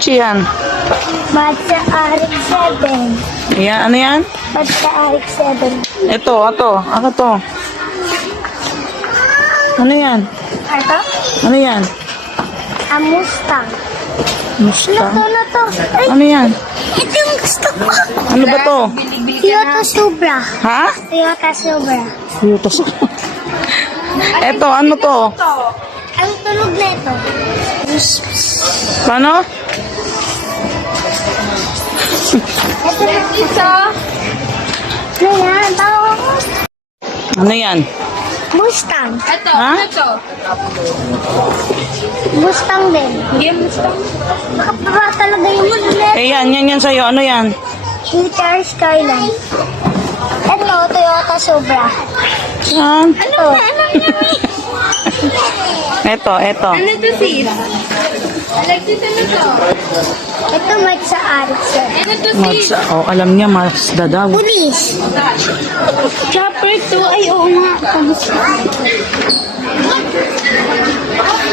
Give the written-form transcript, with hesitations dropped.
kotse yan? Mazda RX-7. Yan, ano yan? Mazda RX-7. Ito. Ako to. Ano yan? Ito? Ano yan? Mustang. Mustang? Ano to? Ay, Ano yan? ito yung gusto ko. Ano ba to? Toyota Supra. Ha? Toyota Supra. Yutos. Ito, ano to? Ang tunog na ito. Paano? Ito na ito. Ano yan? Tawag ko. Ano yan? Mustang. Ito, Ha? ano to? Mustang din. Hindi Mustang. Nakapaba talaga yung ulit. Eh yan sa'yo. Ano yan? Future Skyline. Ito, Toyota Supra. Saan? Ito. Ito. Ano to, sis? Alexis, ano to? Ito, Mazda RX-7. Ano to, sis? Oh, alam niya, Mazda daw. Police. Chopper to. Ay, oo nga.